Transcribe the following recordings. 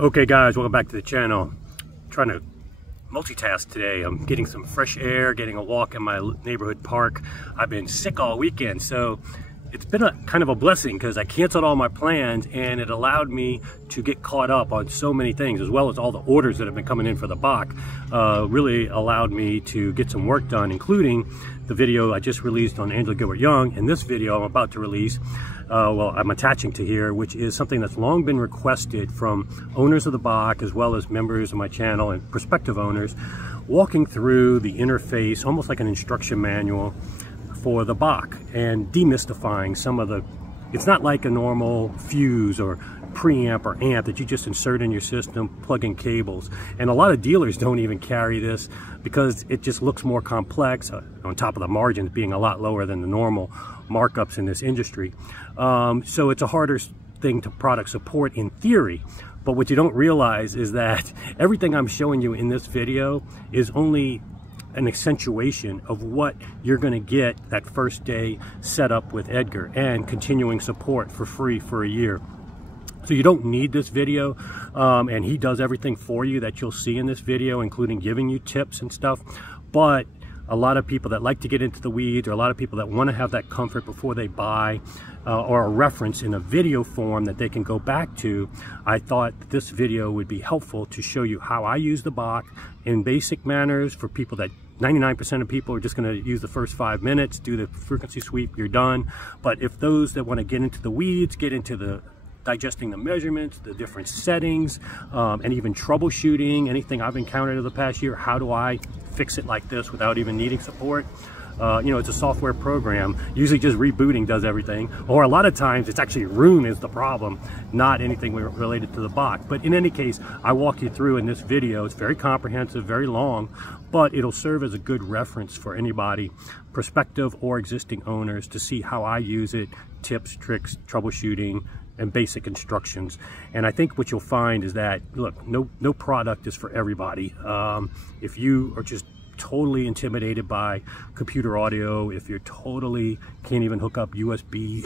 Okay guys, welcome back to the channel. Trying to multitask today. I'm getting some fresh air, getting a walk in my neighborhood park. I've been sick all weekend, so it's been a kind of a blessing because I canceled all my plans and it allowed me to get caught up on so many things, as well as all the orders that have been coming in for the Bacch. Really allowed me to get some work done, including the video I just released on Angela Gilbert Young, and this video I'm about to release, well, I'm attaching to here, which is something that's long been requested from owners of the Bacch, as well as members of my channel and prospective owners, walking through the interface, almost like an instruction manual for the Bacch, and demystifying some of the, it's not like a normal fuse or preamp or amp that you just insert in your system, plug in cables. And a lot of dealers don't even carry this because it just looks more complex, on top of the margins being a lot lower than the normal markups in this industry. So it's a harder thing to product support in theory. But what you don't realize is that everything I'm showing you in this video is only an accentuation of what you're going to get that first day set up with Edgar and continuing support for free for a year. So you don't need this video, and he does everything for you that you'll see in this video, including giving you tips and stuff. But a lot of people that like to get into the weeds, or a lot of people that want to have that comfort before they buy, or a reference in a video form that they can go back to, I thought that this video would be helpful to show you how I use the Bacch in basic manners for people that 99% of people are just going to use the first 5 minutes, do the frequency sweep, you're done. But if those that want to get into the weeds, get into the digesting the measurements, the different settings, and even troubleshooting, anything I've encountered over the past year, how do I fix it like this without even needing support? You know, it's a software program. Usually just rebooting does everything, or a lot of times it's actually Roon is the problem, not anything related to the Bacch. But in any case, I walk you through in this video. It's very comprehensive, very long, but it'll serve as a good reference for anybody, prospective or existing owners, to see how I use it, tips, tricks, troubleshooting, and basic instructions. And I think what you'll find is that, look, no product is for everybody. If you are just totally intimidated by computer audio, if you're totally can't even hook up USB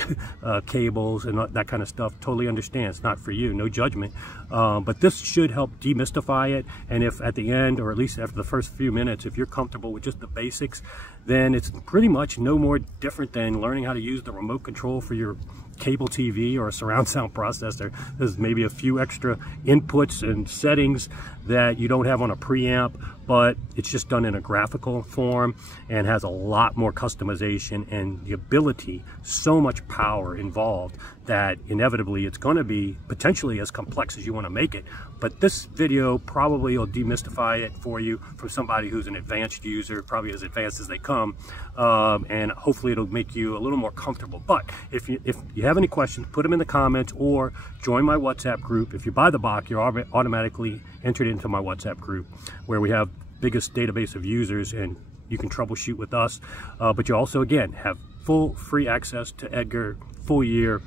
cables and that kind of stuff, totally understand. It's not for you, no judgment. But this should help demystify it. And if at the end, or at least after the first few minutes, if you're comfortable with just the basics, then it's pretty much no more different than learning how to use the remote control for your cable TV or a surround sound processor. There's maybe a few extra inputs and settings that you don't have on a preamp, but it's just done in a graphical form and has a lot more customization and the ability, so much power involved that inevitably it's going to be potentially as complex as you want to make it. But this video probably will demystify it for you from somebody who's an advanced user, probably as advanced as they come, and hopefully it'll make you a little more comfortable. But if you have any questions, put them in the comments or join my WhatsApp group. If you buy the Bacch, you're automatically entered into my WhatsApp group, where we have biggest database of users and you can troubleshoot with us. But you also, again, have full free access to Edgar, full year.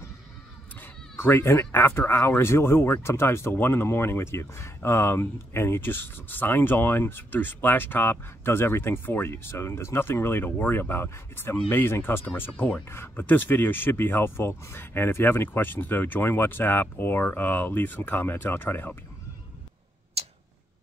Great, and after hours, he'll work sometimes till 1 in the morning with you, and he just signs on through Splashtop, does everything for you. So there's nothing really to worry about. It's the amazing customer support. But this video should be helpful, and if you have any questions though, join WhatsApp or leave some comments and I'll try to help you.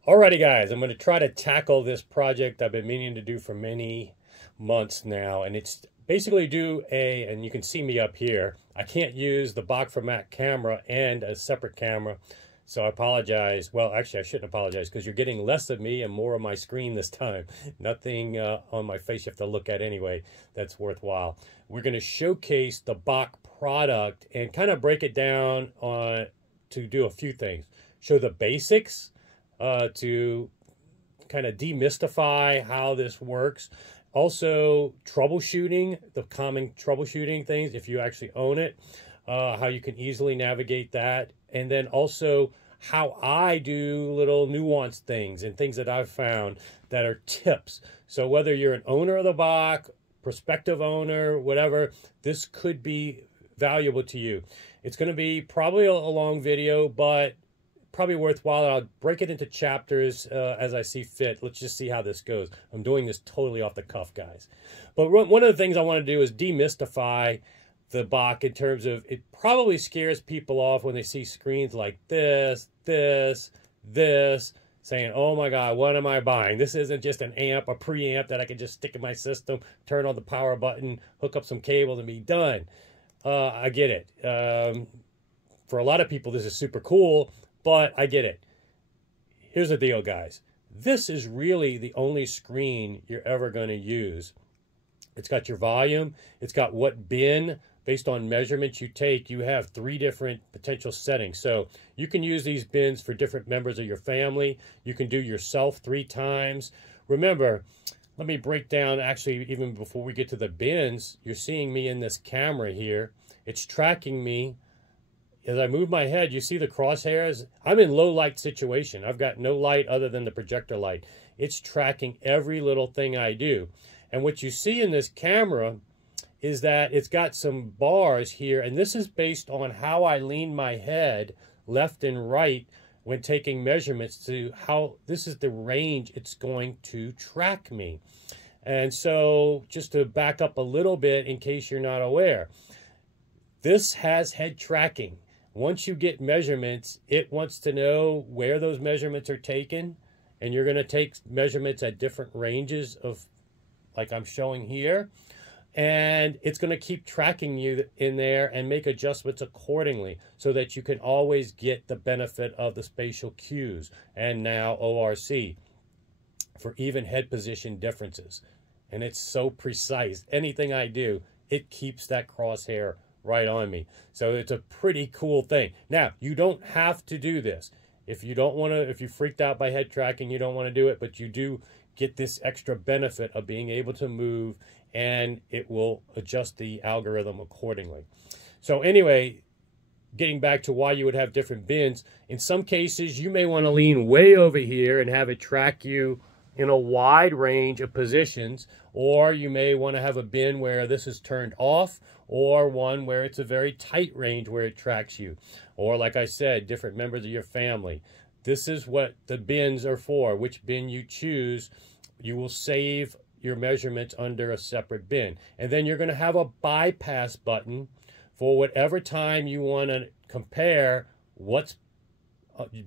Alrighty guys, I'm going to try to tackle this project I've been meaning to do for many months now, and it's basically and you can see me up here, I can't use the Bacch format camera and a separate camera, so I apologize. Well, actually I shouldn't apologize, because you're getting less of me and more of my screen this time. Nothing on my face you have to look at anyway that's worthwhile. We're going to showcase the Bacch product and kind of break it down to do a few things. Show the basics, to kind of demystify how this works. Also, troubleshooting, the common troubleshooting things, if you actually own it, how you can easily navigate that. And then also how I do little nuanced things and things that I've found that are tips. So whether you're an owner of the Bacch, prospective owner, whatever, this could be valuable to you. It's going to be probably a long video, but probably worthwhile. I'll break it into chapters as I see fit. Let's just see how this goes. I'm doing this totally off the cuff, guys. But one of the things I want to do is demystify the Bacch in terms of, it probably scares people off when they see screens like this, saying, oh my God, what am I buying? This isn't just an amp, a preamp that I can just stick in my system, turn on the power button, hook up some cables and be done. I get it. For a lot of people, this is super cool, but I get it. Here's the deal, guys. This is really the only screen you're ever going to use. It's got your volume. It's got what bin, based on measurements you take. You have 3 different potential settings. So you can use these bins for different members of your family. You can do yourself 3 times. Remember, let me break down, actually, even before we get to the bins, you're seeing me in this camera here. It's tracking me. As I move my head, you see the crosshairs? I'm in low light situation. I've got no light other than the projector light. It's tracking every little thing I do. And what you see in this camera is that it's got some bars here, and this is based on how I lean my head left and right when taking measurements to how this is the range it's going to track me. And so just to back up a little bit in case you're not aware, this has head tracking. Once you get measurements, it wants to know where those measurements are taken, and you're going to take measurements at different ranges of, like I'm showing here, and it's going to keep tracking you in there and make adjustments accordingly so that you can always get the benefit of the spatial cues and now ORC for even head position differences. And it's so precise. Anything I do, it keeps that crosshair right on me. So it's a pretty cool thing. Now, you don't have to do this. If you don't want to, if you're freaked out by head tracking, you don't want to do it, but you do get this extra benefit of being able to move, and it will adjust the algorithm accordingly. So anyway, getting back to why you would have different bins, in some cases you may want to lean way over here and have it track you in a wide range of positions, or you may want to have a bin where this is turned off, or one where it's a very tight range where it tracks you, or like I said, different members of your family. This is what the bins are for. Which bin you choose, you will save your measurements under a separate bin. And then you're going to have a bypass button for whatever time you want to compare what's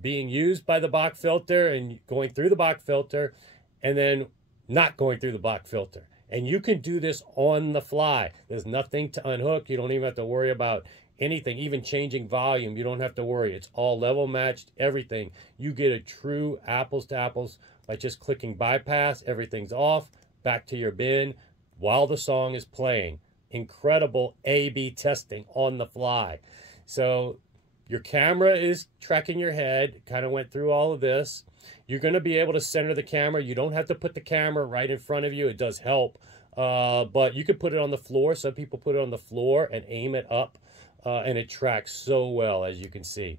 being used by the Bacch filter and going through the Bacch filter, and then not going through the Bacch filter. And you can do this on the fly. There's nothing to unhook. You don't even have to worry about anything, even changing volume. You don't have to worry. It's all level matched, everything. You get a true apples to apples by just clicking bypass. Everything's off, back to your bin while the song is playing. Incredible A/B testing on the fly. So your camera is tracking your head, kind of went through all of this. You're going to be able to center the camera. You don't have to put the camera right in front of you. It does help, but you could put it on the floor. Some people put it on the floor and aim it up, and it tracks so well, as you can see.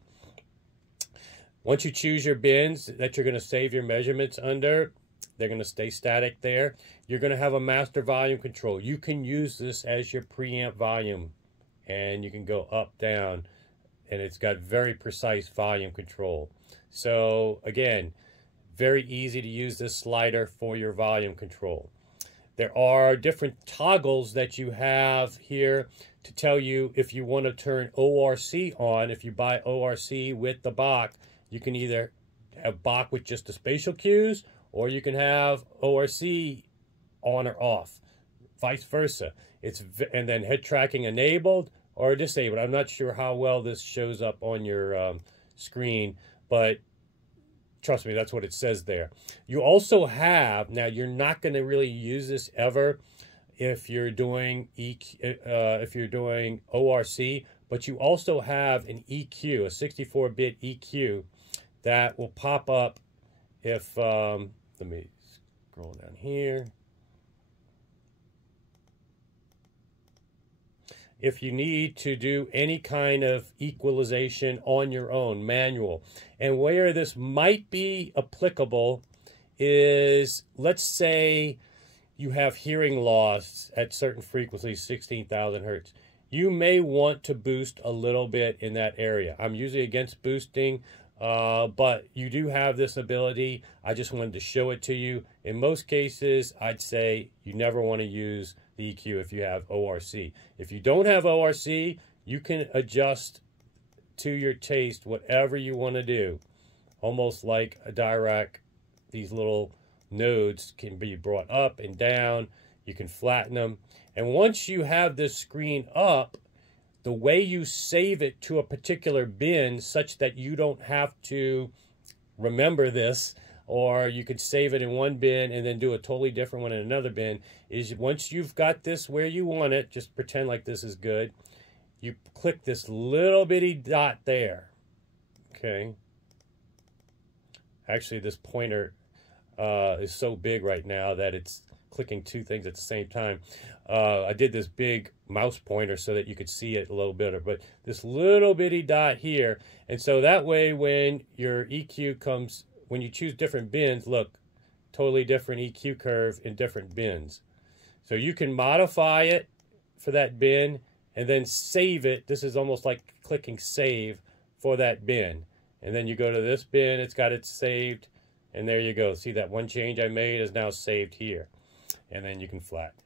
Once you choose your bins that you're going to save your measurements under, they're going to stay static there. You're going to have a master volume control. You can use this as your preamp volume, and you can go up, down, and it's got very precise volume control. So again, very easy to use this slider for your volume control. There are different toggles that you have here to tell you if you want to turn ORC on. If you buy ORC with the Bacch, you can either have Bacch with just the spatial cues, or you can have ORC on or off, vice versa. And then head tracking enabled or disabled. I'm not sure how well this shows up on your screen, but trust me, that's what it says there. You also have, now you're not going to really use this ever if you're doing ORC, but you also have an EQ, a 64-bit EQ that will pop up if, let me scroll down here. If you need to do any kind of equalization on your own, manual. And where this might be applicable is, let's say you have hearing loss at certain frequencies, 16,000 hertz. You may want to boost a little bit in that area. I'm usually against boosting, but you do have this ability. I just wanted to show it to you. In most cases, I'd say you never want to use the EQ if you have ORC. If you don't have ORC, you can adjust to your taste whatever you want to do. Almost like a direct, these little nodes can be brought up and down. You can flatten them. And once you have this screen up, the way you save it to a particular bin such that you don't have to remember this, or you could save it in one bin and then do a totally different one in another bin, is once you've got this where you want it, just pretend like this is good, you click this little bitty dot there. Okay. Actually, this pointer is so big right now that it's clicking two things at the same time. I did this big mouse pointer so that you could see it a little better, but this little bitty dot here, and so that way when your EQ comes, when you choose different bins, look, totally different EQ curve in different bins. So you can modify it for that bin and then save it. This is almost like clicking save for that bin. And then you go to this bin, it's got it saved, and there you go. See, that one change I made is now saved here. And then you can flatten.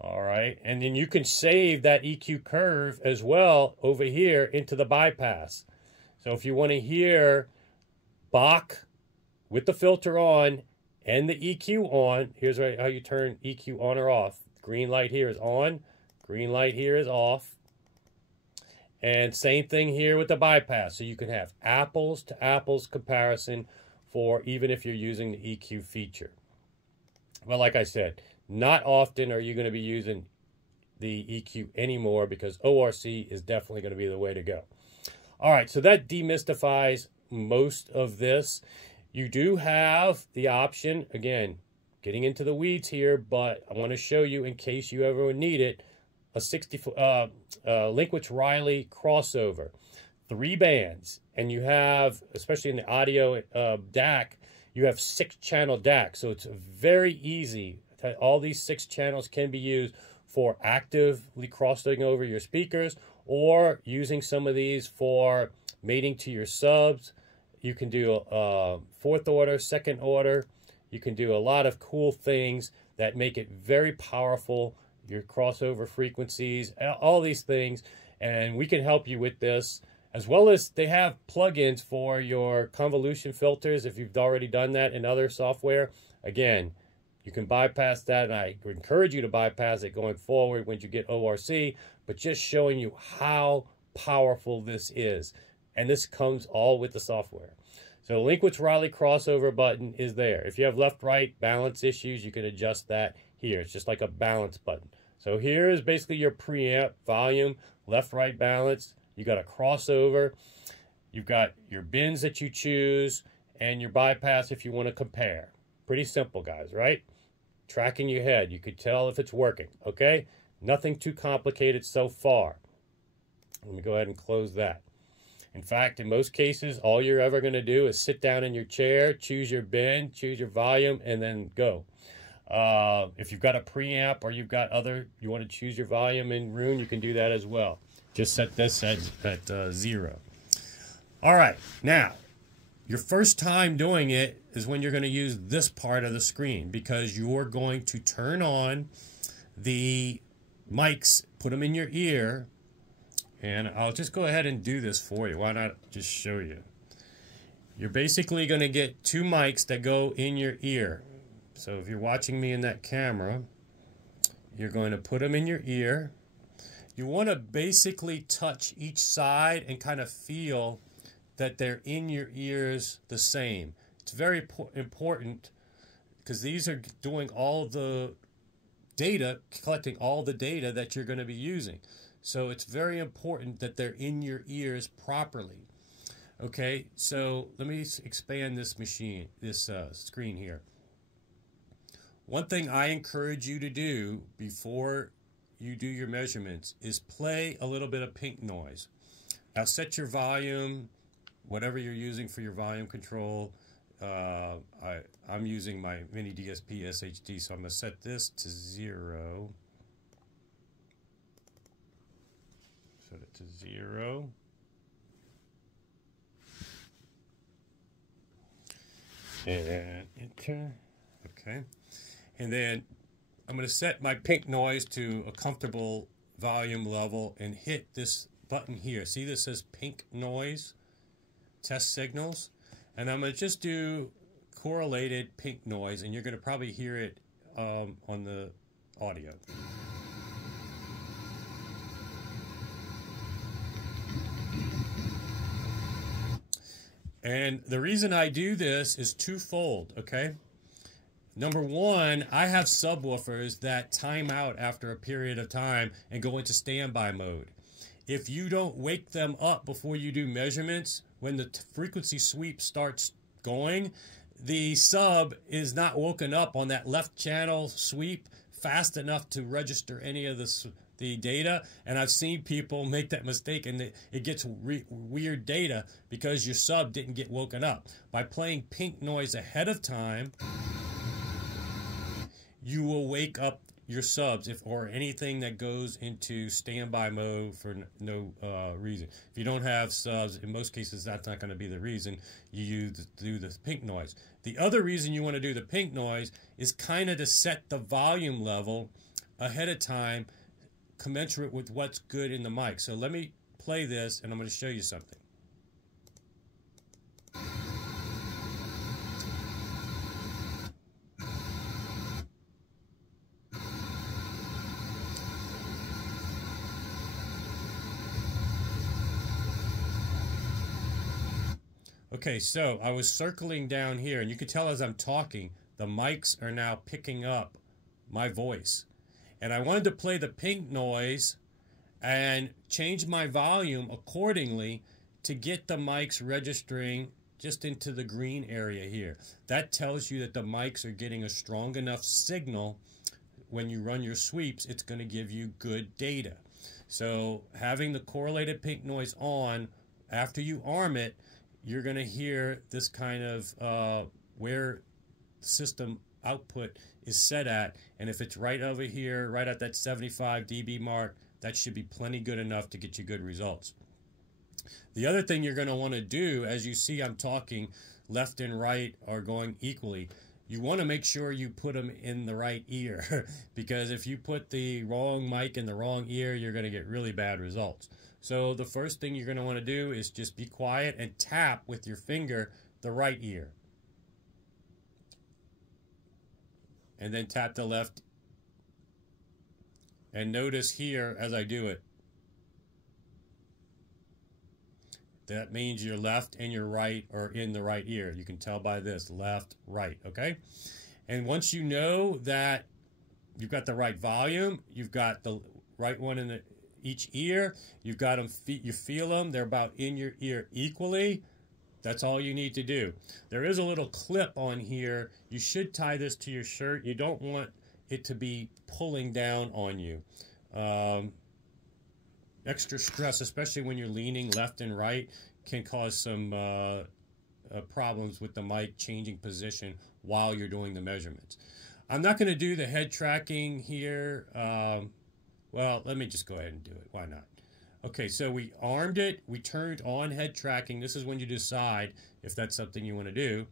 All right, and then you can save that EQ curve as well over here into the bypass. So if you want to hear Bach with the filter on and the EQ on, here's how you turn EQ on or off. Green light here is on, green light here is off. And same thing here with the bypass. So you can have apples to apples comparison for even if you're using the EQ feature. Well, like I said, not often are you going to be using the EQ anymore because ORC is definitely going to be the way to go. All right, so that demystifies most of this. You do have the option, again, getting into the weeds here, but I want to show you in case you ever need it, a Linkwitz Riley crossover, 3 bands, and you have, especially in the audio DAC, you have 6-channel DAC, so it's very easy. All these 6 channels can be used for actively crossing over your speakers or using some of these for mating to your subs. You can do 4th order, 2nd order. You can do a lot of cool things that make it very powerful, your crossover frequencies, all these things, and we can help you with this. As well as they have plugins for your convolution filters if you've already done that in other software. Again, you can bypass that, and I encourage you to bypass it going forward when you get ORC, but just showing you how powerful this is. And this comes all with the software. So Linkwitz Riley crossover button is there. If you have left-right balance issues, you can adjust that here. It's just like a balance button. So here is basically your preamp volume, left-right balance. You got a crossover. You've got your bins that you choose and your bypass if you want to compare. Pretty simple, guys, right? Tracking your head. You could tell if it's working, okay? Nothing too complicated so far. Let me go ahead and close that. In fact, in most cases, all you're ever going to do is sit down in your chair, choose your bin, choose your volume, and then go. If you've got a preamp or you've got you want to choose your volume in Roon, you can do that as well. Just set this at 0. All right, now, your first time doing it is when you're going to use this part of the screen because you're going to turn on the mics, put them in your ear, and I'll just go ahead and do this for you. Why not just show you? You're basically going to get 2 mics that go in your ear. So if you're watching me in that camera, you're going to put them in your ear. You want to basically touch each side and kind of feel that they're in your ears the same. It's very important because these are doing all the data, collecting all the data that you're going to be using. So it's very important that they're in your ears properly. Okay, so let me expand this screen here. One thing I encourage you to do before you do your measurements is play a little bit of pink noise. Now set your volume, whatever you're using for your volume control. I'm using my Mini DSP SHD, so I'm going to set this to 0. Set it to 0. And enter. Okay. And then I'm going to set my pink noise to a comfortable volume level and hit this button here. See, this says pink noise, test signals. And I'm going to just do correlated pink noise, and you're going to probably hear it on the audio. And the reason I do this is twofold, okay? Number one, I have subwoofers that time out after a period of time and go into standby mode. If you don't wake them up before you do measurements, when the frequency sweep starts going, the sub is not woken up on that left channel sweep fast enough to register any of the data. And I've seen people make that mistake, and it gets weird data because your sub didn't get woken up. By playing pink noise ahead of time, you will wake up your subs or anything that goes into standby mode for no reason. If you don't have subs, in most cases that's not going to be the reason you do the pink noise. The other reason you want to do the pink noise is kind of to set the volume level ahead of time, commensurate with what's good in the mic. So let me play this and I'm going to show you something. Okay, so I was circling down here, and you can tell as I'm talking, the mics are now picking up my voice. And I wanted to play the pink noise and change my volume accordingly to get the mics registering just into the green area here. That tells you that the mics are getting a strong enough signal. When you run your sweeps, it's going to give you good data. So having the correlated pink noise on, after you arm it, you're going to hear this kind of where system output is set at. And if it's right over here, right at that 75 dB mark, that should be plenty good enough to get you good results. The other thing you're going to want to do, as you see I'm talking, left and right are going equally. You want to make sure you put them in the right ear because if you put the wrong mic in the wrong ear, you're going to get really bad results. So the first thing you're going to want to do is just be quiet and tap with your finger the right ear. And then tap the left. And notice here as I do it, that means your left and your right are in the right ear. You can tell by this, left, right, okay? And once you know that you've got the right volume, you've got the right one in each ear, you've got them, you feel them, they're about in your ear equally, that's all you need to do. There is a little clip on here. You should tie this to your shirt. You don't want it to be pulling down on you. Extra stress, especially when you're leaning left and right, can cause some problems with the mic changing position while you're doing the measurements. I'm not going to do the head tracking here. Well, let me just go ahead and do it. Why not? Okay, so we armed it. We turned on head tracking. This is when you decide if that's something you want to do.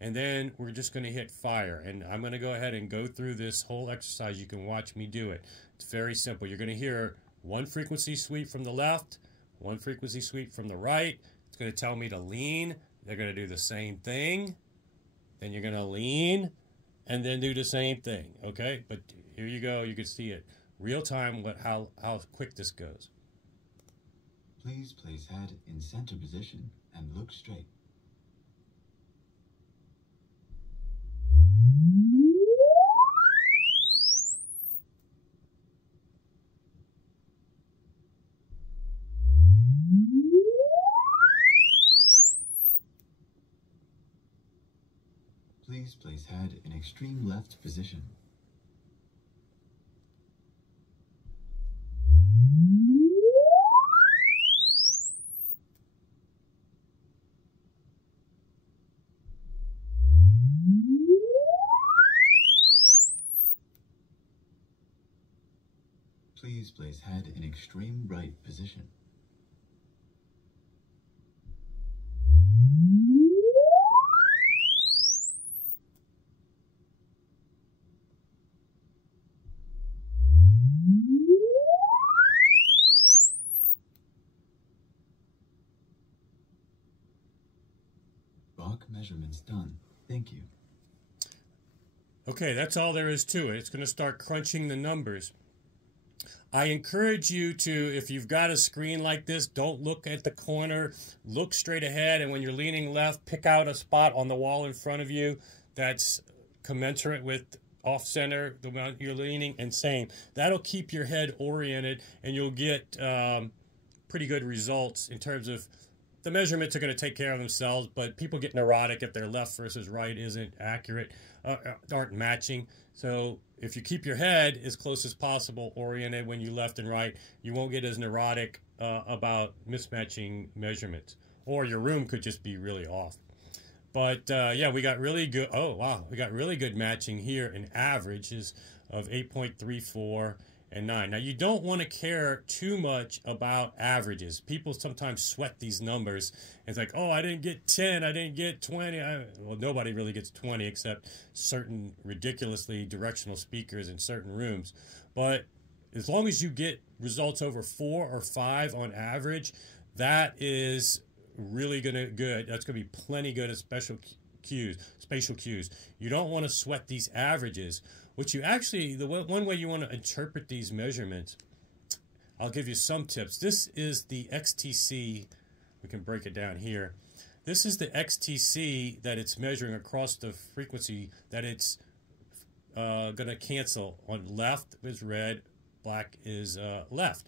And then we're just going to hit fire. And I'm going to go ahead and go through this whole exercise. You can watch me do it. It's very simple. You're going to hear one frequency sweep from the left, one frequency sweep from the right. It's going to tell me to lean. They're going to do the same thing. Then you're going to lean and then do the same thing. Okay, but here you go. You can see it. Real time, how quick this goes. Please place head in center position and look straight. Please place head in extreme left position. Please place head in extreme right position. ORC Measurements done. Thank you. Okay, that's all there is to it. It's going to start crunching the numbers. I encourage you to, if you've got a screen like this, don't look at the corner, look straight ahead, and when you're leaning left, pick out a spot on the wall in front of you that's commensurate with off-center, the one you're leaning, and same. That'll keep your head oriented, and you'll get pretty good results in terms of the measurements are going to take care of themselves, but people get neurotic if their left versus right isn't accurate, aren't matching. So if you keep your head as close as possible oriented when you left and right, you won't get as neurotic about mismatching measurements. Or your room could just be really off. But yeah, we got really good, oh wow, we got really good matching here in averages of 8.34 and 9. Now you don't want to care too much about averages. People sometimes sweat these numbers. It's like, oh, I didn't get 10, I didn't get 20. Well, nobody really gets 20 except certain ridiculously directional speakers in certain rooms. But as long as you get results over 4 or 5 on average, that is really good. That's going to be plenty good at spatial cues. You don't want to sweat these averages. What you actually, the one way you want to interpret these measurements, I'll give you some tips. This is the XTC. We can break it down here. This is the XTC that it's measuring across the frequency that it's going to cancel. On left is red, black is left.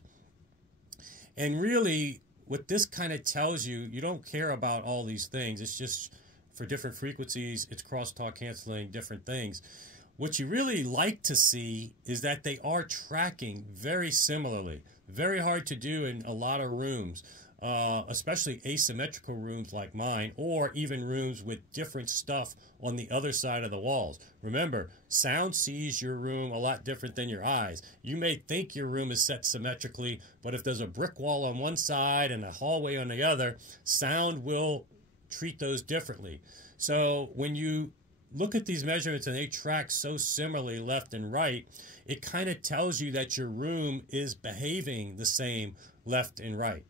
And really, what this kind of tells you, you don't care about all these things. It's just for different frequencies, it's crosstalk canceling different things. What you really like to see is that they are tracking very similarly. Very hard to do in a lot of rooms, especially asymmetrical rooms like mine, or even rooms with different stuff on the other side of the walls. Remember, sound sees your room a lot different than your eyes. You may think your room is set symmetrically, but if there's a brick wall on one side and a hallway on the other, sound will treat those differently. So when you look at these measurements and they track so similarly left and right, it kind of tells you that your room is behaving the same left and right.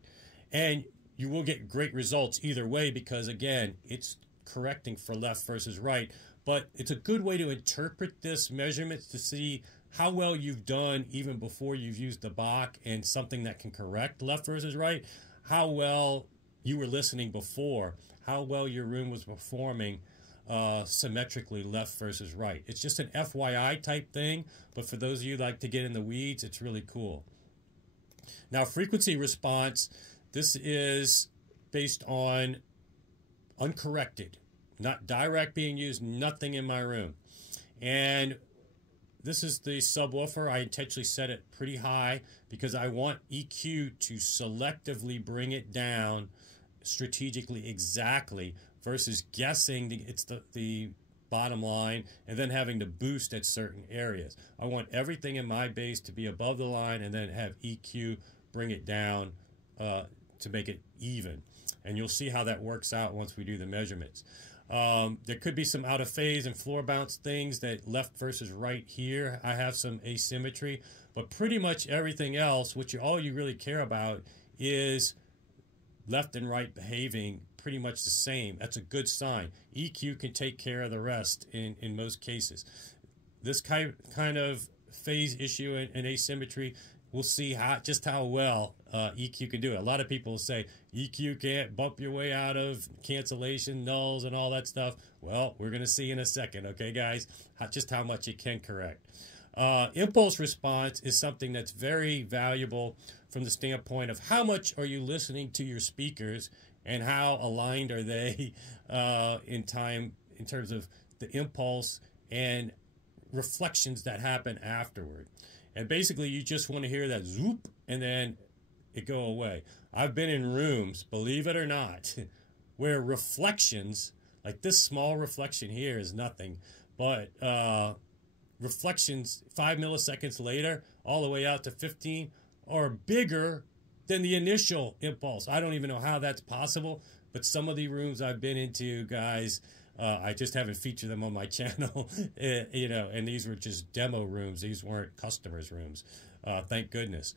And you will get great results either way because, again, it's correcting for left versus right. But it's a good way to interpret this measurement to see how well you've done even before you've used the Bacch and something that can correct left versus right, how well you were listening before, how well your room was performing symmetrically left versus right. It's just an FYI type thing, but for those of you who like to get in the weeds, it's really cool. Now, frequency response, this is based on uncorrected, not direct being used, nothing in my room. And this is the subwoofer. I intentionally set it pretty high because I want EQ to selectively bring it down strategically exactly versus guessing it's the bottom line and then having to boost at certain areas. I want everything in my bass to be above the line and then have EQ bring it down to make it even. And you'll see how that works out once we do the measurements. There could be some out of phase and floor bounce things that left versus right here. I have some asymmetry, but pretty much everything else, all you really care about is left and right behaving pretty much the same. That's a good sign. EQ can take care of the rest in most cases. This kind of phase issue and asymmetry, we'll see just how well EQ can do it. A lot of people say EQ can't bump your way out of cancellation, nulls, and all that stuff. Well, we're going to see in a second, okay, guys, just how much it can correct. Impulse response is something that's very valuable from the standpoint of how much are you listening to your speakers and how aligned are they in time in terms of the impulse and reflections that happen afterward. And basically, you just want to hear that zoop and then it go away. I've been in rooms, believe it or not, where reflections, like this small reflection here is nothing, but reflections 5 milliseconds later, all the way out to 15, are bigger than the initial impulse. I don't even know how that's possible, but some of the rooms I've been into, guys, I just haven't featured them on my channel, and these were just demo rooms. These weren't customers' rooms, thank goodness.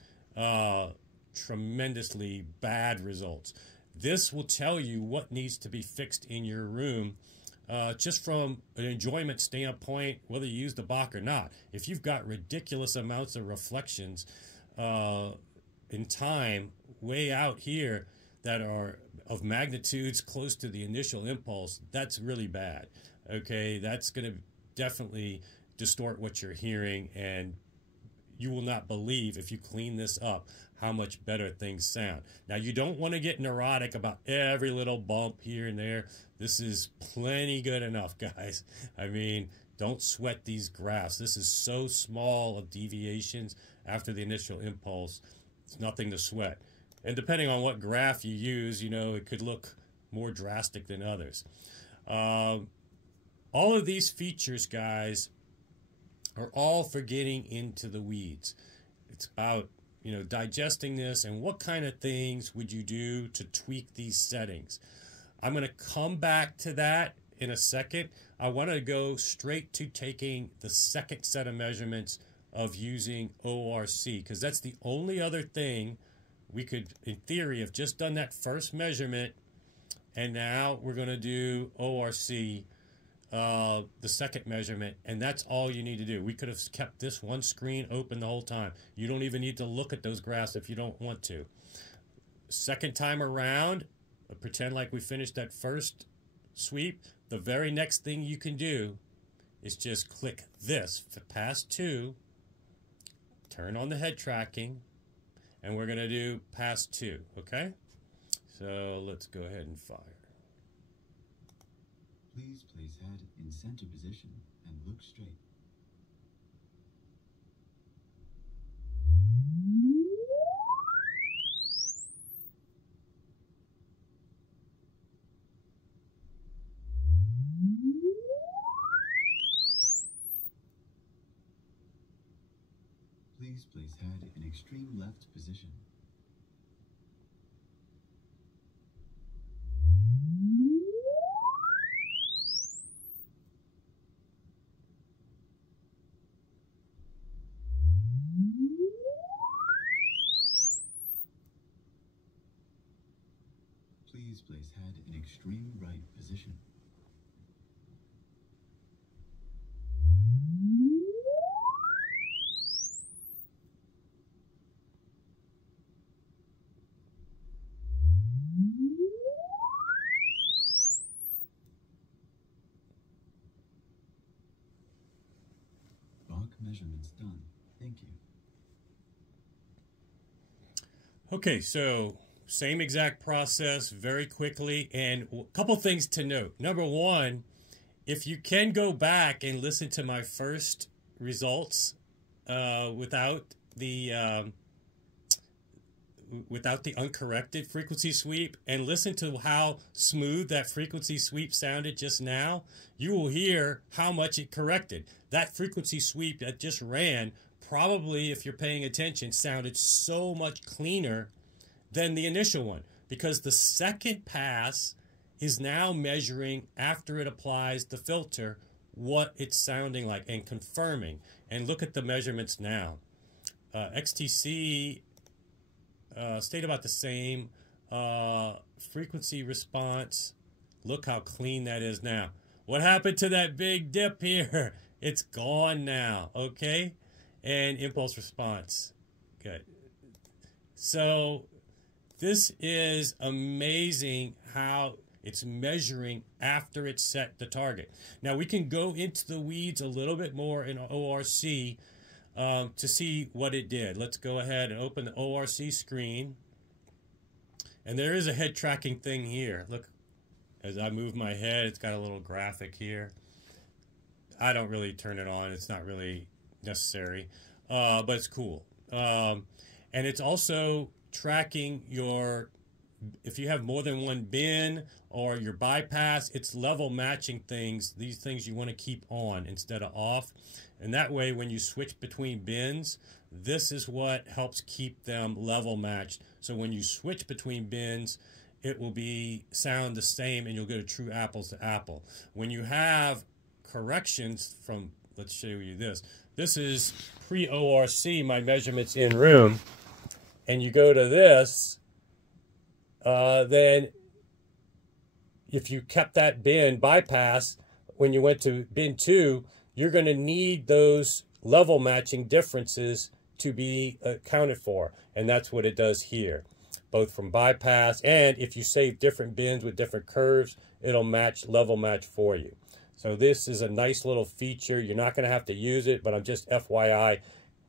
Tremendously bad results. This will tell you what needs to be fixed in your room, just from an enjoyment standpoint, whether you use the Bacch or not. If you've got ridiculous amounts of reflections in time way out here that are of magnitudes close to the initial impulse, that's really bad. Okay, that's going to definitely distort what you're hearing, and you will not believe, if you clean this up, how much better things sound. Now, you don't want to get neurotic about every little bump here and there. This is plenty good enough, guys. I mean, don't sweat these graphs. This is so small of deviations after the initial impulse. It's nothing to sweat. And depending on what graph you use, you know, it could look more drastic than others. All of these features, guys, are all for getting into the weeds. It's about, you know, digesting this and what kind of things would you do to tweak these settings. I'm going to come back to that in a second. I want to go straight to taking the second set of measurements of using ORC, because that's the only other thing we could, in theory, have just done that first measurement, and now we're going to do ORC, the second measurement, and that's all you need to do. We could have kept this one screen open the whole time. You don't even need to look at those graphs if you don't want to. Second time around, pretend like we finished that first sweep. The very next thing you can do is just click this for pass 2, turn on the head tracking, and we're going to do pass 2, okay? So let's go ahead and fire. Please place head in center position and look straight. Please place head in extreme left position. Please place head in extreme right position. Bacch measurements done. Thank you. Okay, so same exact process very quickly, and a couple things to note. Number one, if you can go back and listen to my first results without the uncorrected frequency sweep, and listen to how smooth that frequency sweep sounded just now, you will hear how much it corrected. That frequency sweep that just ran, probably, if you're paying attention, sounded so much cleaner than the initial one, because the second pass is now measuring, after it applies the filter, what it's sounding like and confirming. And look at the measurements now. XTC stayed about the same. Frequency response, look how clean that is now. What happened to that big dip here? It's gone now, okay? And impulse response, good. So this is amazing how it's measuring after it's set the target. Now we can go into the weeds a little bit more in ORC to see what it did. Let's go ahead and open the ORC screen. And there is a head tracking thing here. Look, as I move my head, it's got a little graphic here. I don't really turn it on. It's not really necessary, but it's cool. And it's also tracking your, if you have more than one bin or your bypass, it's level matching things. These things you want to keep on instead of off. And that way, when you switch between bins, this is what helps keep them level matched. So when you switch between bins, it will be sound the same, and you'll get a true apples to apple. When you have corrections from, let's show you this. This is pre-ORC, my measurements in room. And you go to this, then if you kept that bin bypass, when you went to bin 2, you're going to need those level matching differences to be accounted for. And that's what it does here, both from bypass, and if you save different bins with different curves, it'll level match for you. So this is a nice little feature. You're not going to have to use it, but I'm just FYI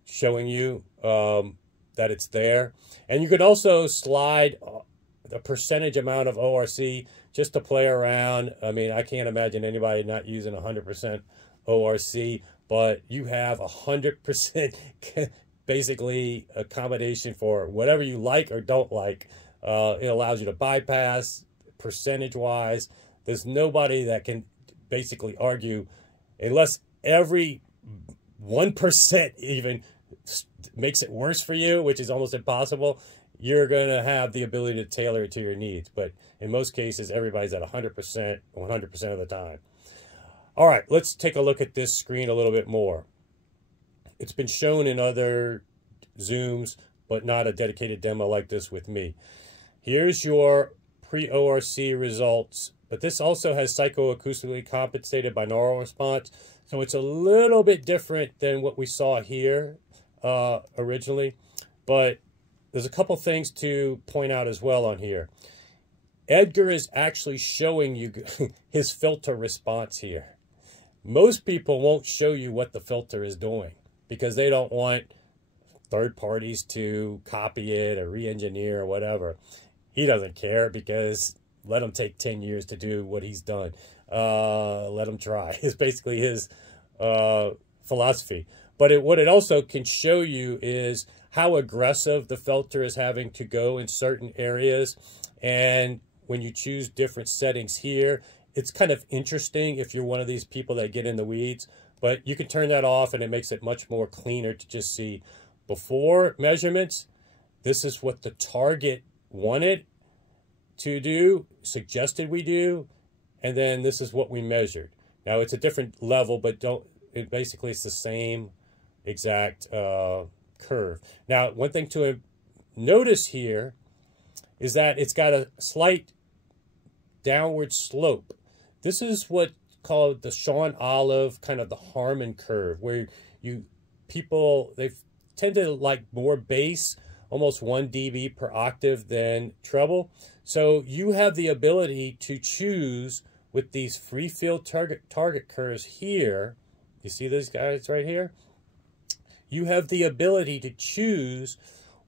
showing you that it's there. And you could also slide the percentage amount of ORC just to play around. I mean, I can't imagine anybody not using 100% ORC, but you have 100% basically accommodation for whatever you like or don't like. It allows you to bypass percentage-wise. There's nobody that can basically argue, unless every 1% even makes it worse for you, which is almost impossible. You're going to have the ability to tailor it to your needs. But in most cases, everybody's at 100%, 100% of the time. All right, let's take a look at this screen a little bit more. It's been shown in other Zooms, but not a dedicated demo like this with me. Here's your pre-ORC results, but this also has psychoacoustically compensated binaural response. So it's a little bit different than what we saw here originally, but there's a couple things to point out as well on here. Edgar is actually showing you his filter response here. Most people won't show you what the filter is doing because they don't want third parties to copy it or re-engineer or whatever. He doesn't care because let him take 10 years to do what he's done. Let him try. It's basically his philosophy. But what it also can show you is how aggressive the filter is having to go in certain areas. And when you choose different settings here, it's kind of interesting if you're one of these people that get in the weeds. But you can turn that off and it makes it much more cleaner to just see before measurements. This is what the target wanted to do, suggested we do, and then this is what we measured. Now it's a different level, but basically it's the same exact curve. Now, one thing to notice here is that it's got a slight downward slope. This is what's called the Sean Olive, kind of the Harmon curve, where people tend to like more bass, almost 1 dB per octave than treble. So you have the ability to choose with these free field target curves here. You see these guys right here? You have the ability to choose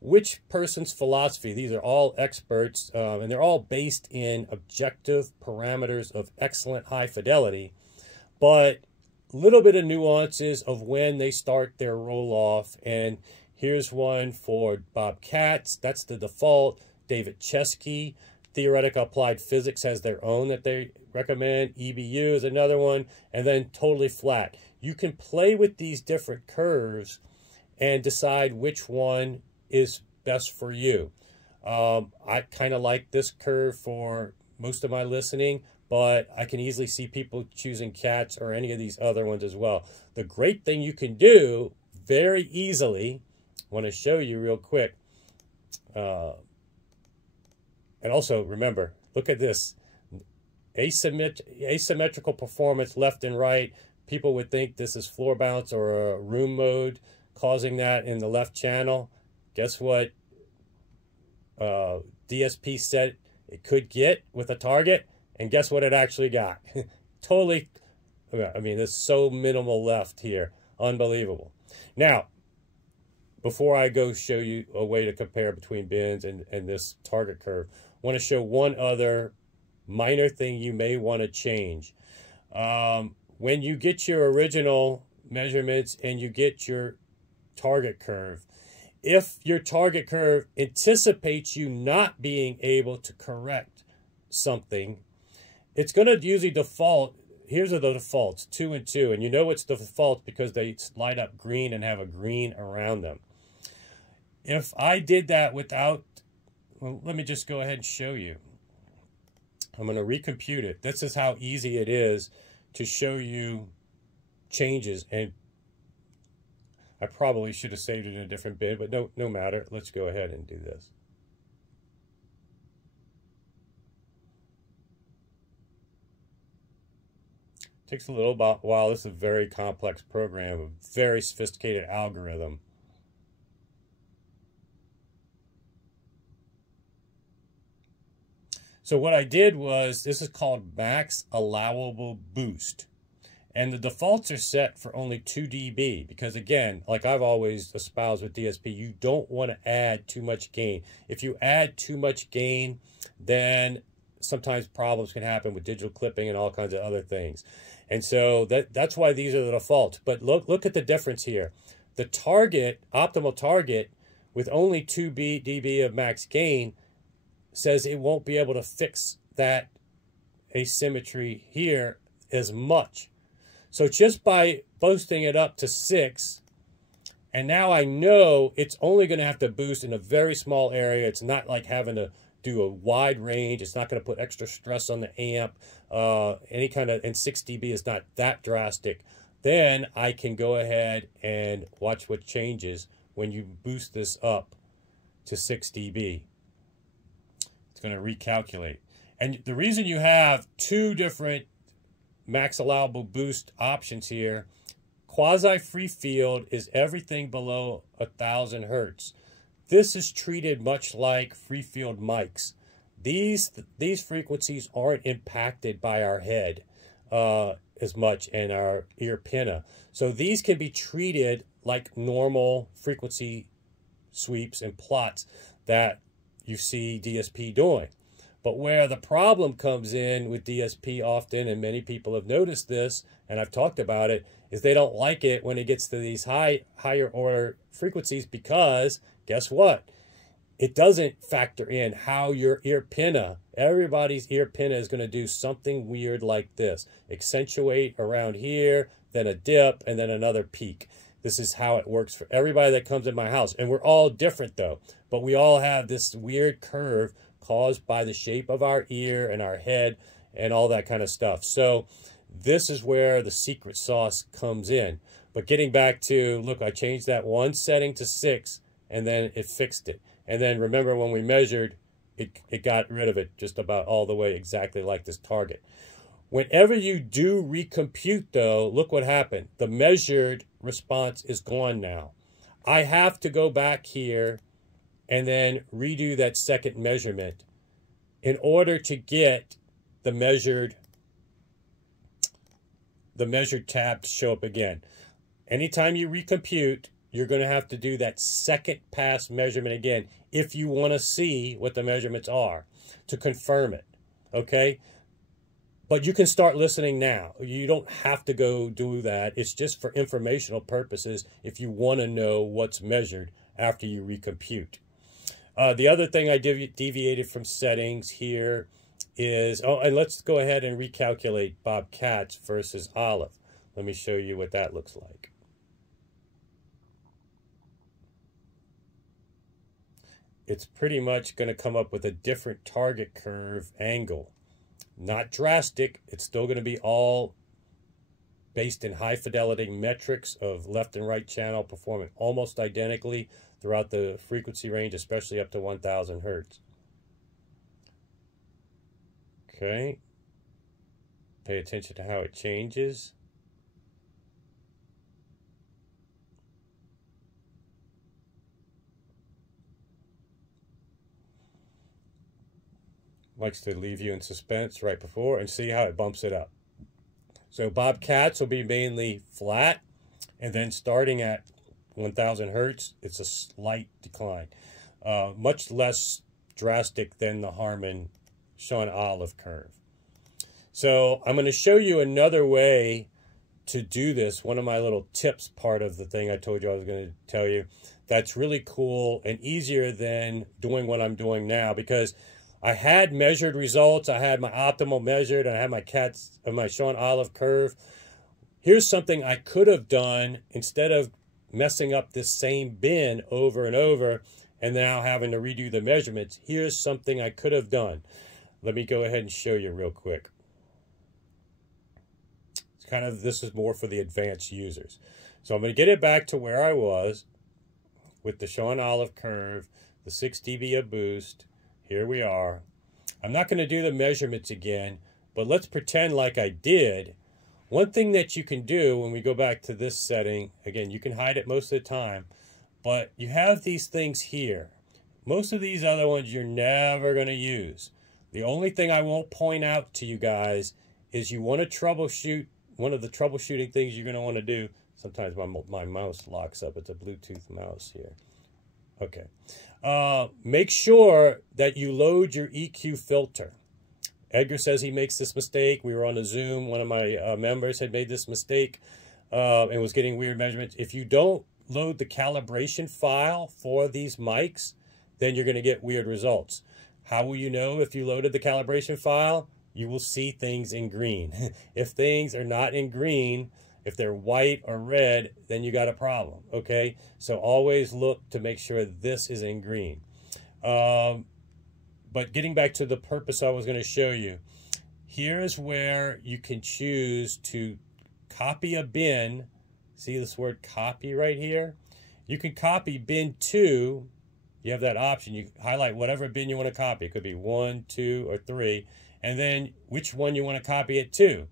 which person's philosophy. These are all experts, and they're all based in objective parameters of excellent high fidelity, but a little bit of nuances of when they start their roll-off. And here's one for Bob Katz. That's the default. David Chesky. Theoretica Applied Physics has their own that they recommend. EBU is another one. And then totally flat. You can play with these different curves and decide which one is best for you. I kind of like this curve for most of my listening, but I can easily see people choosing Katz or any of these other ones as well. The great thing you can do very easily, I want to show you real quick, and also remember, look at this, asymmetrical performance left and right. People would think this is floor bounce or a room mode causing that in the left channel. Guess what DSP said it could get with a target, and guess what it actually got? Totally, I mean, there's so minimal left here. Unbelievable. Now, before I go show you a way to compare between bins and this target curve, I want to show one other minor thing you may want to change. When you get your original measurements and you get your target curve, if your target curve anticipates you not being able to correct something, it's going to usually default. Here's the defaults, 2 and 2. And you know it's the default because they light up green and have a green around them. If I did that without, well, let me just go ahead and show you. I'm going to recompute it. This is how easy it is to show you changes. And I probably should have saved it in a different bin, but no matter. Let's go ahead and do this. Takes a little while. This is a very complex program, a very sophisticated algorithm. So what I did was, this is called max allowable boost. And the defaults are set for only 2 dB because, again, like I've always espoused with DSP, you don't want to add too much gain. If you add too much gain, then sometimes problems can happen with digital clipping and all kinds of other things. And so that's why these are the defaults. But look at the difference here. The target, optimal target, with only 2 dB of max gain, says it won't be able to fix that asymmetry here as much. So just by boosting it up to 6, and now I know it's only going to have to boost in a very small area. It's not like having to do a wide range. It's not going to put extra stress on the amp. Any kind of, and 6 dB is not that drastic. Then I can go ahead and watch what changes when you boost this up to 6 dB. It's going to recalculate. And the reason you have 2 different max allowable boost options here, quasi free field is everything below 1,000 hertz. This is treated much like free field mics. These frequencies aren't impacted by our head as much and our ear pinna. So these can be treated like normal frequency sweeps and plots that you see DSP doing. But where the problem comes in with DSP often, and many people have noticed this, and I've talked about it, is they don't like it when it gets to these higher order frequencies because, guess what? It doesn't factor in how your ear pinna, everybody's ear pinna is going to do something weird like this. Accentuate around here, then a dip, and then another peak. This is how it works for everybody that comes in my house. And we're all different though, but we all have this weird curve caused by the shape of our ear and our head and all that kind of stuff. So this is where the secret sauce comes in. But getting back to, look, I changed that one setting to 6 and then it fixed it. And then remember when we measured, it got rid of it just about all the way exactly like this target. Whenever you do recompute though, look what happened. The measured response is gone now. I have to go back here and then redo that second measurement in order to get the measured tab to show up again. Anytime you recompute, you're going to have to do that second pass measurement again if you want to see what the measurements are to confirm it, okay? But you can start listening now. You don't have to go do that. It's just for informational purposes if you want to know what's measured after you recompute. The other thing I deviated from settings here is, oh, and let's go ahead and recalculate Bacch versus Olive. Let me show you what that looks like. It's pretty much going to come up with a different target curve angle. Not drastic. It's still going to be all based in high fidelity metrics of left and right channel performing almost identically throughout the frequency range, especially up to 1,000 hertz. Okay. Pay attention to how it changes. Likes to leave you in suspense right before and see how it bumps it up. So Bacch will be mainly flat, and then starting at 1,000 hertz, it's a slight decline. Much less drastic than the Harman Sean Olive curve. So I'm going to show you another way to do this. One of my little tips, part of the thing I told you I was going to tell you, that's really cool and easier than doing what I'm doing now, because I had measured results. I had my optimal measured, and I had my Sean Olive curve. Here's something I could have done instead of messing up this same bin over and over and now having to redo the measurements. Here's something I could have done. Let me go ahead and show you real quick. It's kind of, this is more for the advanced users. So I'm going to get it back to where I was with the Sean Olive curve, the 6 dB of boost. Here we are. I'm not going to do the measurements again, but let's pretend like I did. One thing that you can do when we go back to this setting, again, you can hide it most of the time, but you have these things here. Most of these other ones you're never going to use. The only thing I won't point out to you guys is you want to troubleshoot. One of the troubleshooting things you're going to want to do, sometimes my mouse locks up. It's a Bluetooth mouse here. Okay. Make sure that you load your EQ filter. Edgar says he makes this mistake. We were on a Zoom. One of my members had made this mistake and was getting weird measurements. If you don't load the calibration file for these mics, then you're going to get weird results. How will you know if you loaded the calibration file? You will see things in green. If things are not in green, if they're white or red, then you got a problem, okay? So always look to make sure this is in green. But getting back to the purpose I was going to show you, here's where you can choose to copy a bin. See this word copy right here? You can copy bin 2. You have that option. You highlight whatever bin you want to copy. It could be 1, 2, or 3. And then which one you want to copy it to.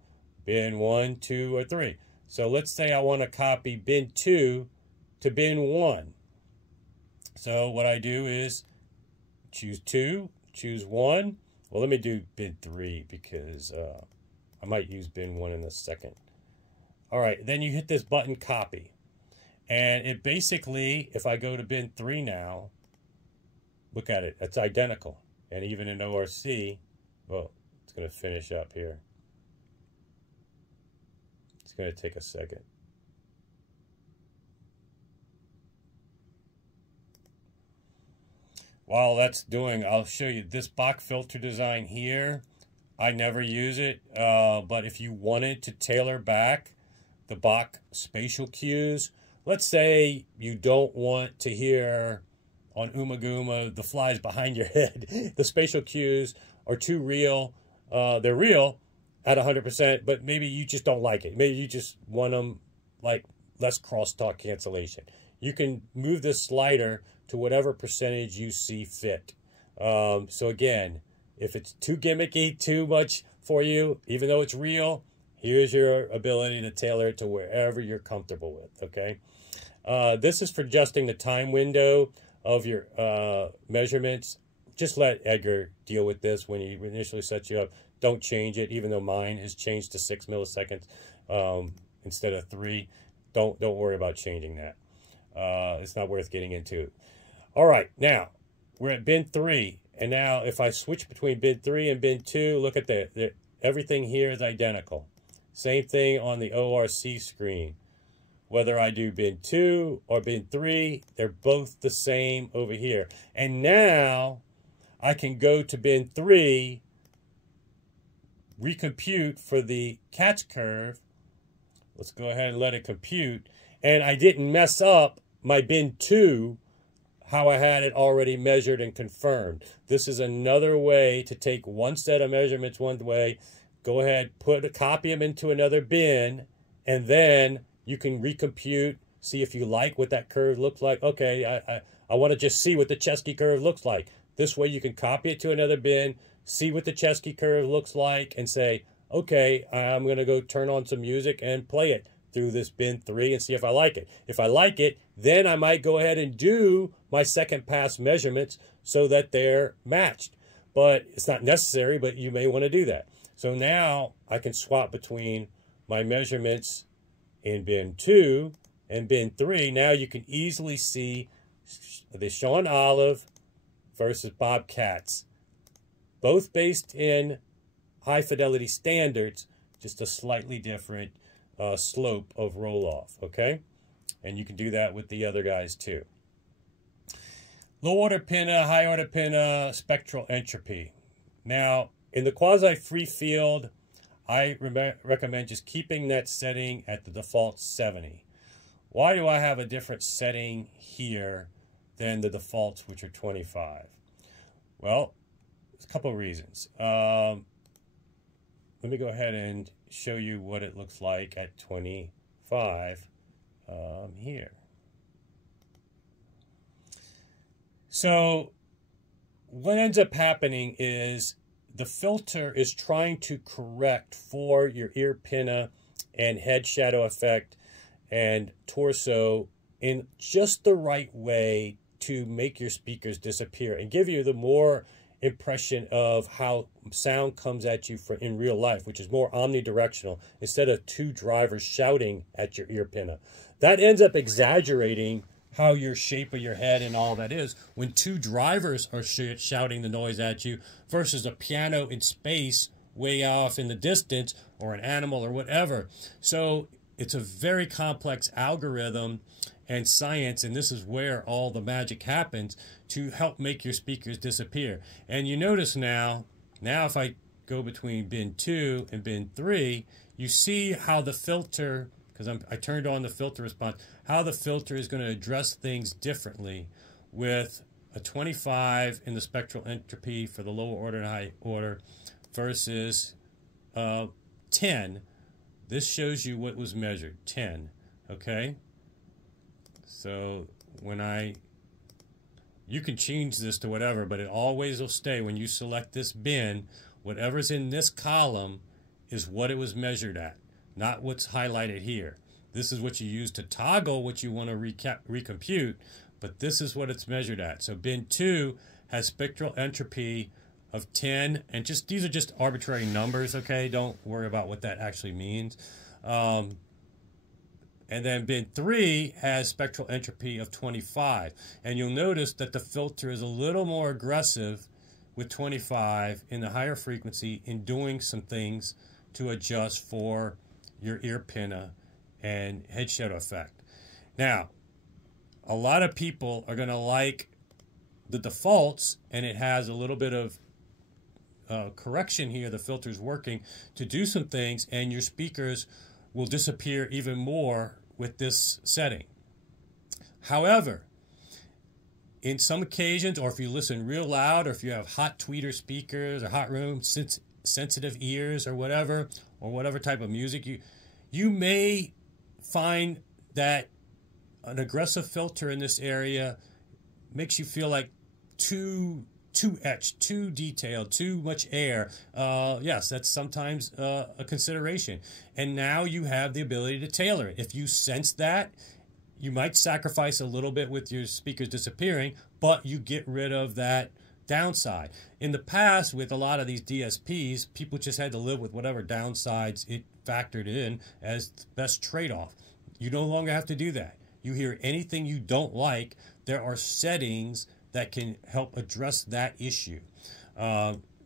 Bin 1, 2, or 3. So let's say I want to copy bin 2 to bin 1. So what I do is choose 2, choose 1. Well, let me do bin 3 because I might use bin 1 in a second. All right, then you hit this button copy. And it basically, if I go to bin 3 now, look at it, it's identical. And even in ORC, well, it's going to finish up here. It's going to take a second. While that's doing, I'll show you this Bacch filter design here. I never use it, but if you wanted to tailor back the Bacch spatial cues, let's say you don't want to hear on Umagooma the flies behind your head. The spatial cues are too real. They're real at 100%, but maybe you just don't like it. Maybe you just want them like less crosstalk cancellation. You can move this slider to whatever percentage you see fit. So again, if it's too gimmicky, too much for you, even though it's real, here's your ability to tailor it to wherever you're comfortable with, okay? This is for adjusting the time window of your measurements. Just let Edgar deal with this when he initially sets you up. Don't change it, even though mine is changed to 6 milliseconds instead of 3. Don't worry about changing that. It's not worth getting into. All right, now we're at bin 3, and now if I switch between bin 3 and bin 2, look at that. Everything here is identical. Same thing on the ORC screen. Whether I do bin 2 or bin 3, they're both the same over here. And now I can go to bin 3, recompute for the catch curve. Let's go ahead and let it compute. And I didn't mess up my bin 2, how I had it already measured and confirmed. This is another way to take one set of measurements one way, go ahead, copy them into another bin, and then you can recompute, see if you like what that curve looks like. Okay, I want to just see what the Chesky curve looks like. This way you can copy it to another bin, see what the Chesky curve looks like, and say, okay, I'm going to go turn on some music and play it through this bin 3 and see if I like it. If I like it, then I might go ahead and do my second pass measurements so that they're matched. But it's not necessary, but you may want to do that. So now I can swap between my measurements in bin 2 and bin 3. Now you can easily see the Sean Olive versus Bob Katz. Both based in high fidelity standards, just a slightly different slope of roll-off, okay? And you can do that with the other guys too. Low order pinna, high order pinna, spectral entropy. Now, in the quasi-free field, I recommend just keeping that setting at the default 70. Why do I have a different setting here than the defaults, which are 25? Well, there's a couple of reasons. Let me go ahead and show you what it looks like at 25 here. So what ends up happening is the filter is trying to correct for your ear pinna and head shadow effect and torso in just the right way to make your speakers disappear and give you the more impression of how sound comes at you in real life, which is more omnidirectional instead of two drivers shouting at your ear pinna. That ends up exaggerating how your shape of your head and all that is when two drivers are shouting the noise at you versus a piano in space way off in the distance or an animal or whatever. So it's a very complex algorithm and science, and this is where all the magic happens to help make your speakers disappear. And you notice now if I go between bin 2 and bin 3, you see how the filter, because I turned on the filter response, how the filter is going to address things differently with a 25 in the spectral entropy for the lower order and high order versus 10. This shows you what was measured, 10, okay? So you can change this to whatever, but it always will stay when you select this bin, whatever's in this column is what it was measured at, not what's highlighted here. This is what you use to toggle what you want to recompute, but this is what it's measured at. So bin 2 has spectral entropy of 10, and these are just arbitrary numbers, okay? Don't worry about what that actually means. And then bin 3 has spectral entropy of 25. And you'll notice that the filter is a little more aggressive with 25 in the higher frequency in doing some things to adjust for your ear pinna and head shadow effect. Now, a lot of people are going to like the defaults, and it has a little bit of correction here. The filter's working to do some things, and your speakers will disappear even more with this setting. However, in some occasions, or if you listen real loud, or if you have hot tweeter speakers or hot room sensitive ears or whatever type of music, you may find that an aggressive filter in this area makes you feel like too etched, too detailed, too much air. Yes, that's sometimes a consideration. And now you have the ability to tailor it. If you sense that, you might sacrifice a little bit with your speakers disappearing, but you get rid of that downside. In the past, with a lot of these DSPs, people just had to live with whatever downsides it factored in as the best trade-off. You no longer have to do that. You hear anything you don't like, there are settings that can help address that issue.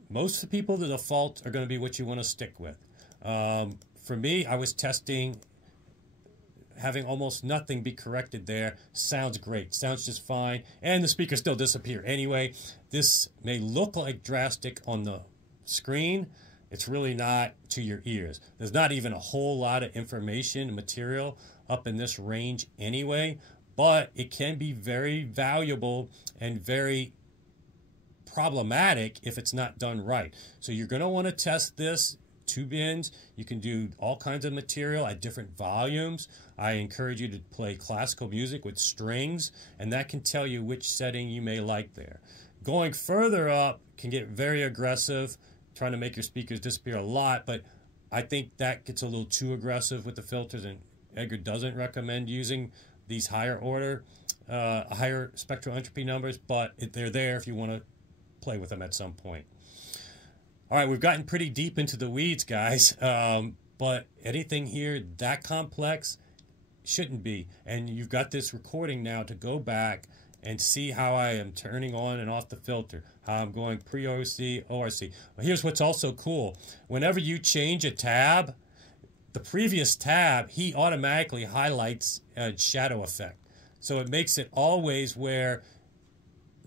Most of the people, the default are going to be what you want to stick with. For me, I was testing having almost nothing be corrected there. Sounds great. Sounds just fine. And the speakers still disappear anyway. This may look like drastic on the screen. It's really not to your ears. There's not even a whole lot of information and material up in this range anyway, but it can be very valuable and very problematic if it's not done right. So you're going to want to test this. 2 bins. You can do all kinds of material at different volumes. I encourage you to play classical music with strings, and that can tell you which setting you may like there. Going further up can get very aggressive, trying to make your speakers disappear a lot, but I think that gets a little too aggressive with the filters, and Edgar doesn't recommend using these higher order, higher spectral entropy numbers, but they're there if you want to play with them at some point. All right, we've gotten pretty deep into the weeds, guys, but anything here that complex shouldn't be. And you've got this recording now to go back and see how I am turning on and off the filter, how I'm going pre-ORC, ORC. Well, here's what's also cool. Whenever you change a tab, the previous tab, he automatically highlights a shadow effect. So it makes it always where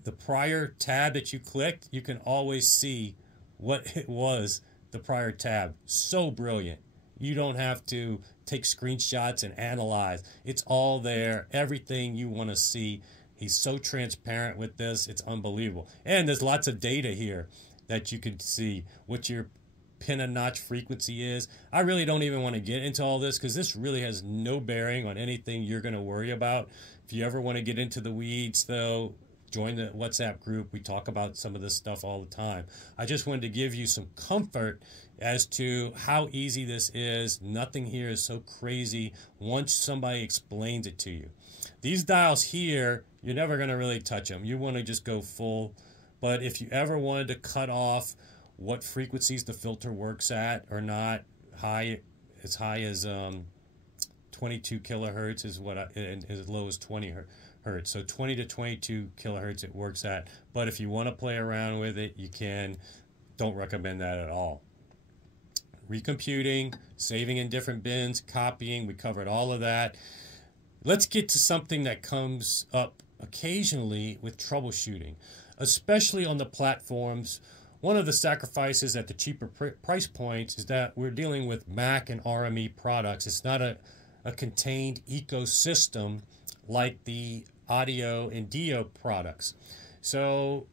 the prior tab that you clicked, you can always see what it was, the prior tab. So brilliant. You don't have to take screenshots and analyze. It's all there, everything you want to see. He's so transparent with this, it's unbelievable. And there's lots of data here that you can see what your pin and notch frequency is. I really don't even want to get into all this because this really has no bearing on anything you're going to worry about. If you ever want to get into the weeds, though, Join the WhatsApp group. We talk about some of this stuff all the time. I just wanted to give you some comfort as to how easy this is. Nothing here is so crazy once somebody explains it to you. These dials here, you're never going to really touch them. You want to just go full. But if you ever wanted to cut off what frequencies the filter works at or not, as high as 22 kilohertz is what and as low as 20 hertz. So 20 to 22 kilohertz it works at. But if you want to play around with it, you can. Don't recommend that at all. Recomputing, saving in different bins, copying, we covered all of that. Let's get to something that comes up occasionally with troubleshooting, especially on the platforms. One of the sacrifices at the cheaper price points is that we're dealing with Mac and RME products. It's not a contained ecosystem like the audio and Dio products. So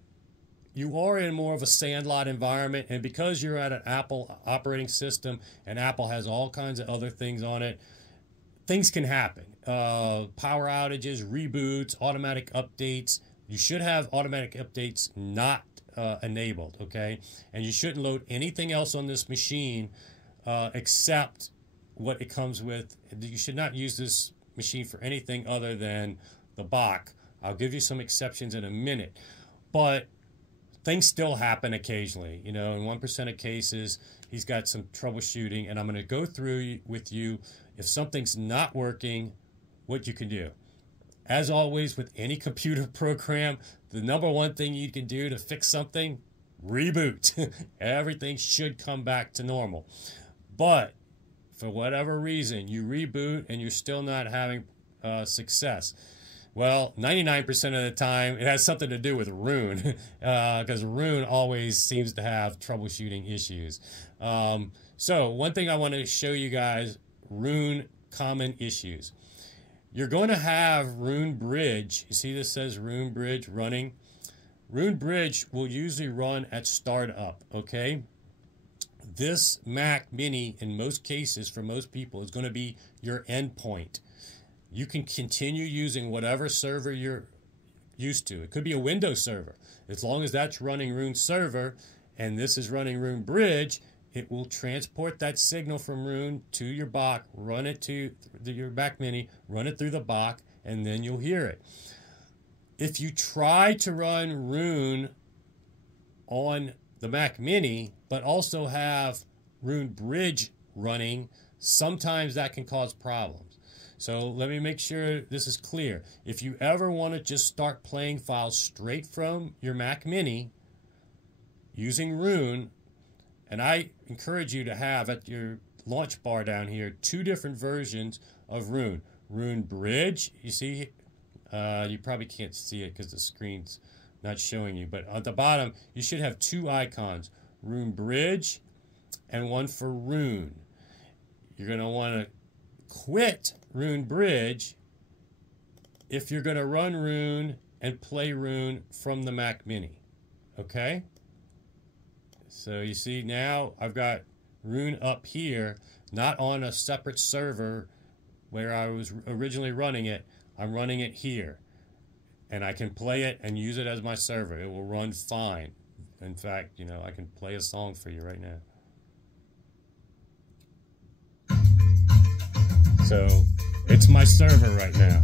you are in more of a sandlot environment, and because you're at an Apple operating system and Apple has all kinds of other things on it, things can happen. Power outages, reboots, automatic updates. You should have automatic updates not enabled, okay? And you shouldn't load anything else on this machine except what it comes with. You should not use this machine for anything other than the Bacch. I'll give you some exceptions in a minute, but things still happen occasionally. You know, in 1% of cases, he's got some troubleshooting, and I'm going to go through with you if something's not working, what you can do. As always, with any computer program, the number one thing you can do to fix something, reboot. Everything should come back to normal. But for whatever reason, you reboot and you're still not having success. Well, 99% of the time, it has something to do with Roon, because Roon always seems to have troubleshooting issues. So one thing I want to show you guys, Roon common issues. You're going to have Roon Bridge. You see this says Roon Bridge running. Roon Bridge will usually run at startup, okay? This Mac Mini, in most cases, for most people, is going to be your endpoint. You can continue using whatever server you're used to. It could be a Windows server. As long as that's running Roon server and this is running Roon Bridge, it will transport that signal from Roon to your Bacch, run it to your Mac Mini, run it through the Bacch, and then you'll hear it. If you try to run Roon on the Mac Mini, but also have Roon Bridge running, sometimes that can cause problems. So let me make sure this is clear. If you ever want to just start playing files straight from your Mac Mini using Roon, and I encourage you to have at your launch bar down here 2 different versions of Roon. Roon Bridge, you see, you probably can't see it because the screen's not showing you, but at the bottom you should have 2 icons, Roon Bridge and one for Roon. You're going to want to quit Roon Bridge if you're going to run Roon and play Roon from the Mac Mini, okay? So you see now I've got Roon up here, not on a separate server where I was originally running it. I'm running it here, and I can play it and use it as my server. It will run fine. In fact, you know, I can play a song for you right now. So it's my server right now.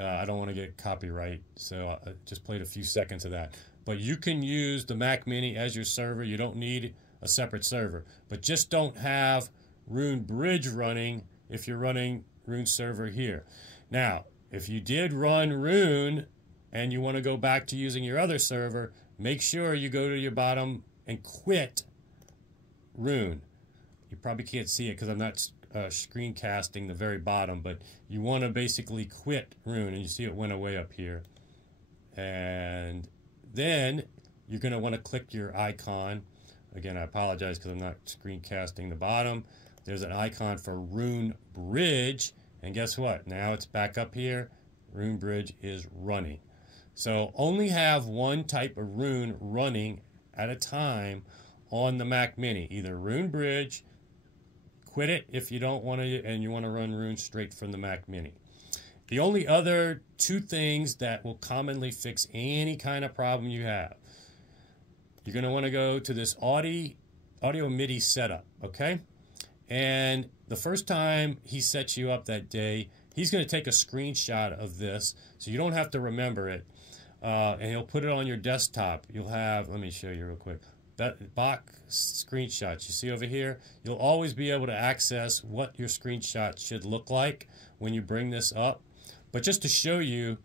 I don't want to get copyright, so I just played a few seconds of that. But you can use the Mac Mini as your server. You don't need a separate server. But just don't have Roon Bridge running if you're running Roon server here. Now, if you did run Roon and you want to go back to using your other server, make sure you go to your bottom and quit Roon. You probably can't see it because I'm not screencasting the very bottom, but you want to basically quit Roon, and you see it went away up here. And then you're going to want to click your icon. Again, I apologize because I'm not screencasting the bottom. There's an icon for Roon Bridge, and guess what? Now it's back up here. Roon Bridge is running. So only have one type of Roon running at a time on the Mac Mini. Either Roon Bridge, quit it if you don't want to, and you want to run Roon straight from the Mac Mini. The only other two things that will commonly fix any kind of problem you have, you're going to want to go to this audio MIDI setup, okay? And the first time he sets you up that day, he's going to take a screenshot of this, so you don't have to remember it, and he'll put it on your desktop. You'll have, let me show you real quick, that Bacch screenshots you see over here. You'll always be able to access what your screenshot should look like when you bring this up. But just to show you,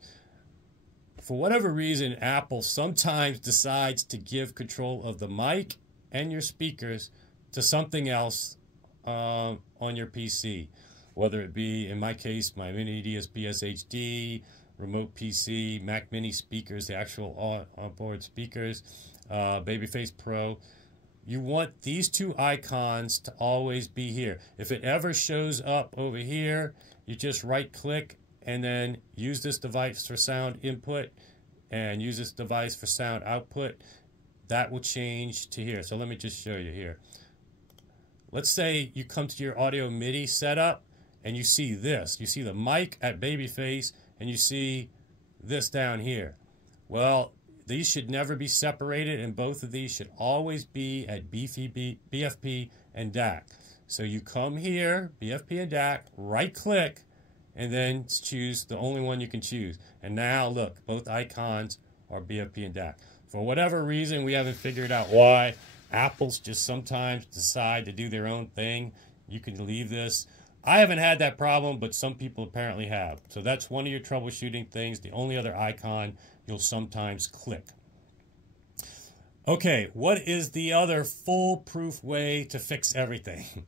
for whatever reason, Apple sometimes decides to give control of the mic and your speakers to something else on your PC, whether it be, in my case, my Mini DSP SHD, remote PC, Mac Mini speakers, the actual onboard speakers, Babyface Pro. You want these two icons to always be here. If it ever shows up over here, you just right-click and then use this device for sound input and use this device for sound output. That will change to here. So let me just show you here. Let's say you come to your audio MIDI setup and you see this. You see the mic at Babyface and you see this down here. Well, these should never be separated, and both of these should always be at BFP and DAC. So you come here, BFP and DAC, right-click, and then choose the only one you can choose. And now, look, both icons are BFP and DAC. For whatever reason, we haven't figured out why. Apples just sometimes decide to do their own thing. You can leave this. I haven't had that problem, but some people apparently have. So that's one of your troubleshooting things. The only other icon you'll sometimes click. Okay, what is the other foolproof way to fix everything?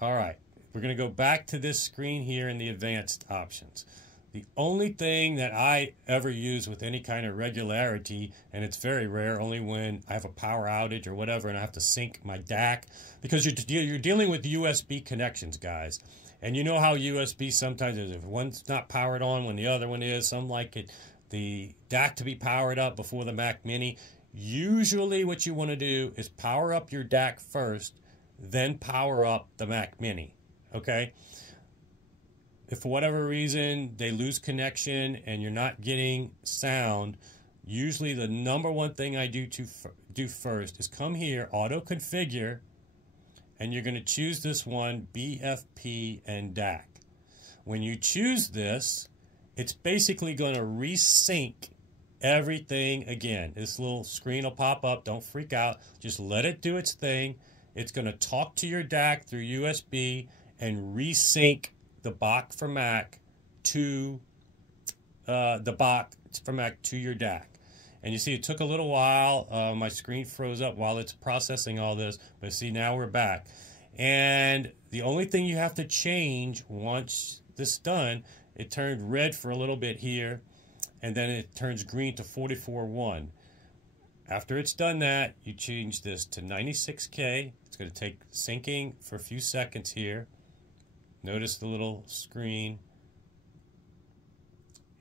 All right, we're going to go back to this screen here in the advanced options. The only thing that I ever use with any kind of regularity, and it's very rare, only when I have a power outage or whatever and I have to sync my DAC, because you're dealing with USB connections, guys. And you know how USB sometimes is, if one's not powered on when the other one is, some like it, the DAC to be powered up before the Mac Mini. Usually what you want to do is power up your DAC first, then power up the Mac Mini, okay? If for whatever reason they lose connection and you're not getting sound, usually the number one thing I do first is come here, auto configure, and you're going to choose this one, BFP and DAC. When you choose this, it's basically going to resync everything again. This little screen will pop up. Don't freak out. Just let it do its thing. It's going to talk to your DAC through USB and resync the Bacch for Mac to the Bacch for Mac to your DAC. And you see it took a little while. My screen froze up while it's processing all this, but see, now we're back. And the only thing you have to change once this is done, it turned red for a little bit here, and then it turns green to 44.1. After it's done that, you change this to 96K. It's going to take syncing for a few seconds here. Notice the little screen.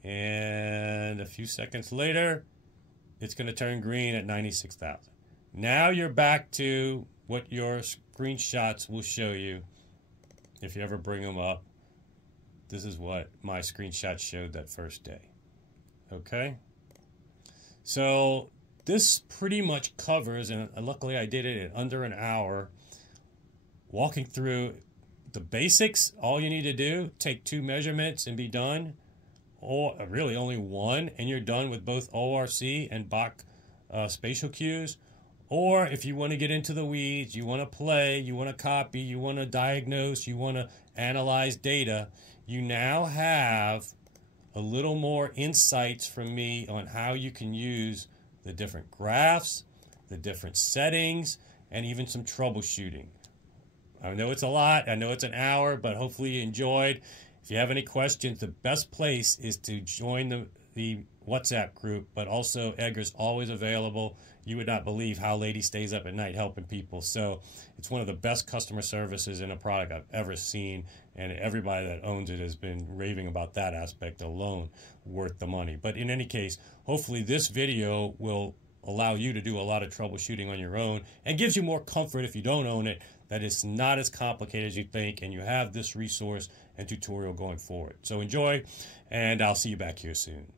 And a few seconds later, it's going to turn green at 96,000. Now you're back to what your screenshots will show you if you ever bring them up. This is what my screenshot showed that first day. Okay? So this pretty much covers, and luckily I did it in under an hour, walking through the basics. All you need to do, take 2 measurements and be done, or really only 1, and you're done with both ORC and Bacch spatial cues. Or if you want to get into the weeds, you want to play, you want to copy, you want to diagnose, you want to analyze data, you now have a little more insights from me on how you can use the different graphs, the different settings, and even some troubleshooting. I know it's a lot, I know it's an hour, but hopefully you enjoyed. If you have any questions, the best place is to join the WhatsApp group, but also Edgar's always available. You would not believe how late he stays up at night helping people. So it's one of the best customer services in a product I've ever seen, and everybody that owns it has been raving about that aspect alone, worth the money. But in any case, hopefully this video will allow you to do a lot of troubleshooting on your own, and gives you more comfort if you don't own it, that it's not as complicated as you think, and you have this resource and tutorial going forward. So enjoy, and I'll see you back here soon.